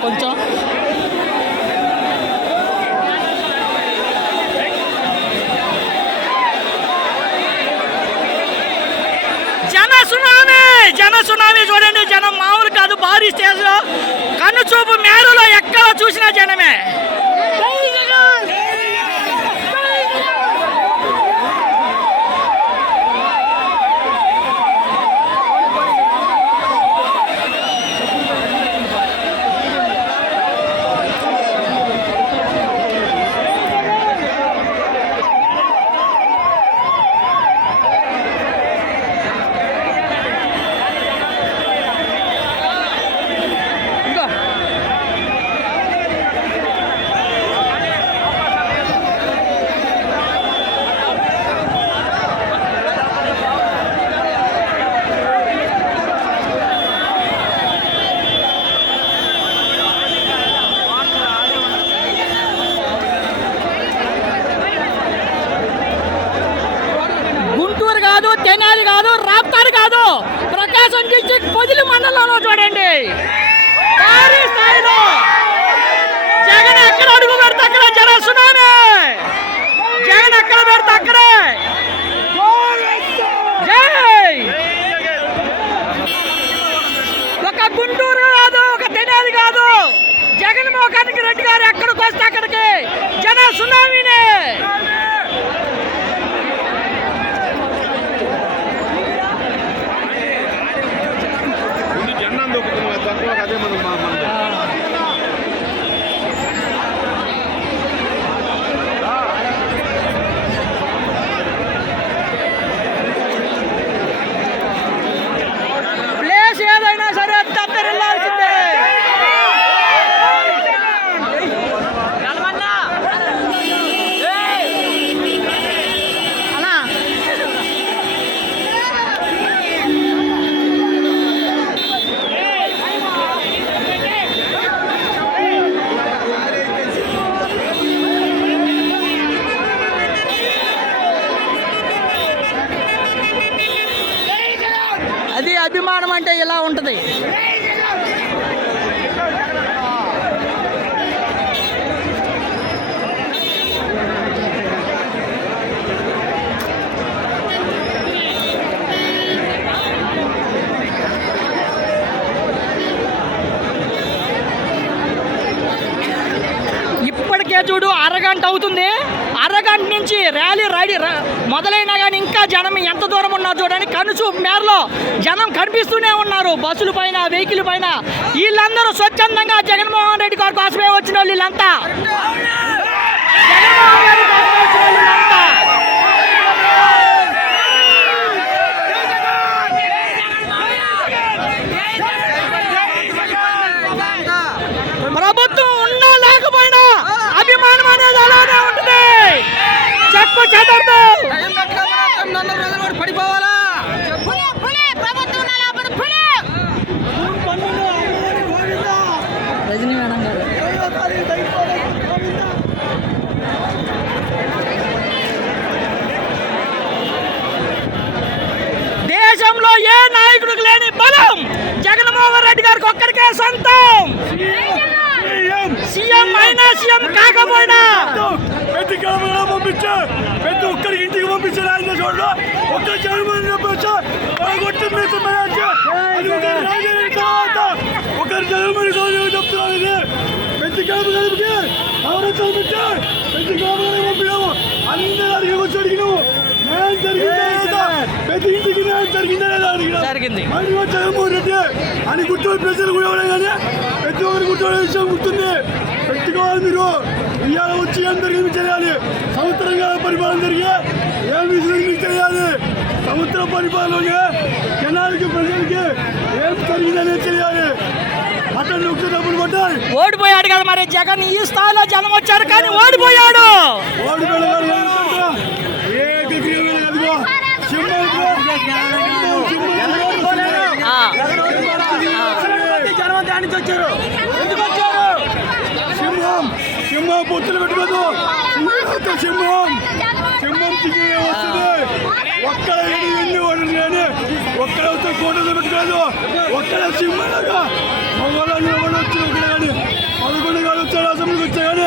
కొంచెం జన సునామీ జన సునామీ చూడండి జనం మామూలు కాదు భారీ స్టేజ్లో కన్ను చూపు మేడలో ఎక్కడ చూసినా జనమే జై జగన్! జై జగన్! ఇదిగో. గుంటూరు కాదు తెనాలి కాదు రాప్తాడు కాదు ప్రకాశం డిస్టిక్ పొదిలి మండలంలో చూడండి భారీ స్థాయిలో జగన్ ఎక్కడ అడుగు పెడితే అక్కడ జన సునామీ. జగన్ ఎక్కడ పెడితే అక్కడే. జై. ఒక గుంటూరు కాదు ఒక తెనాలి కాదు. జగన్మోహన్ రెడ్డి గారు ఎక్కడికి వస్తే అక్కడికి? జన సునామీనే. అభిమానం అంటే ఇలా ఉంటుంది. చూడు అరగంట అవుతుంది. అరగంట నుంచి ర్యాలీ రెడీ మొదలైనా కానీ ఇంకా జనం ఎంత దూరం ఉన్నారు చూడండి. కనుచూపు మేరలో జనం కనిపిస్తూనే ఉన్నారు. బస్సుల పైన వెహికల్ పైన. వీళ్ళందరూ స్వచ్ఛందంగా జగన్మోహన్ రెడ్డి గారి కోసమే వచ్చిన వాళ్ళు వీళ్ళంతా. జగన్మోహన్ రెడ్డి కోసమే వచ్చిన సొంతం. సీఎం. అయినా సీఎం కాకపోయినా. ప్రతి గ్రామంలో పంపించా ప్రతి ఒక్కరికి ఇంటికి పంపించారు ఆయన చూడండి ఒక్క జగన్మోహన్ పంపించా కొట్టి మీద అది ఒక రాజధాని తర్వాత ఒకరి జగన్మోహన్ గౌరవం చెప్తున్నారు ఇది. ప్రతి గ్రామం కలిపితే ఎవరైతే పంపించా ప్రతి గ్రామంలో పంపినాము. అందరూ అడిగి వచ్చి అడిగినాము. న్యాయం జరిగిందా. ఇంటికి జరిగిందా లేదా అడిగినా జరిగింది. మరి వచ్చి జగన్మోహన్ రెడ్డి అని గుర్తున్న ప్రజలు కూడా ఎవరే కానీ ప్రతి ఒక్కరు గుర్తున్న విషయం గుర్తుంది. పెట్టుకోవాలి మీరు ఇవాళ వచ్చి ఏం జరిగింది చేయాలి? సంవత్సరంగా పరిపాలన జరిగి జరిగింది చేయాలి? సంవత్సరం పరిపాలనలోనే జనాలకి ప్రజలకి ఏం జరిగిందనే చేయాలి. ఓడిపోయాడు కదా మరి జగన్. ఈ స్థాయిలో జనం వచ్చారు కానీ ఓడిపోయాడు. సింహం సింహం పొత్తులు పెట్టుకోదు. సింహం సింహం తిరిగి వస్తుంది. ఒక్కడ ఎన్ని వండి ఒక్కడ వస్తే కోటలు పెట్టుకోదు. ఒక్కడ సింహంగా మగవాళ్ళు వచ్చిన ఒకటి కానీ పదకొండు కానీ వచ్చాడు అసెంబ్లీకి వచ్చాడు